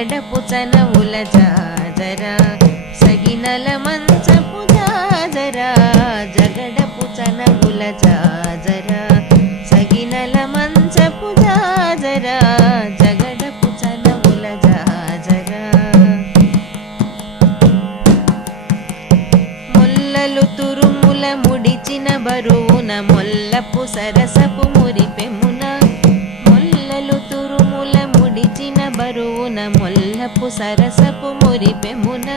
జగడపు చనవుల జాజరా సగినల మంచపు జాజరా జగడపు చనవుల జాజరా సగినల మంచపు జాజరా జగడపు చనవుల జాజరా మొల్లలు తురుముల ముడిచిన బరువున మొల్లపు సరసపు మురిపెమున మొల్లలు తురుముల ముడిచిన బరువున మొల్లపు సరసపు మురిపెమున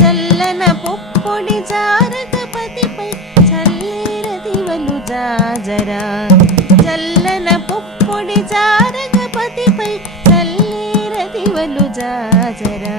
జల్లన పొప్పొడి జారకపతిపై చల్లేర దివలు జాజరా జల్లన పొప్పొడి జారకపతిపై చల్లేర దివలు జాజరా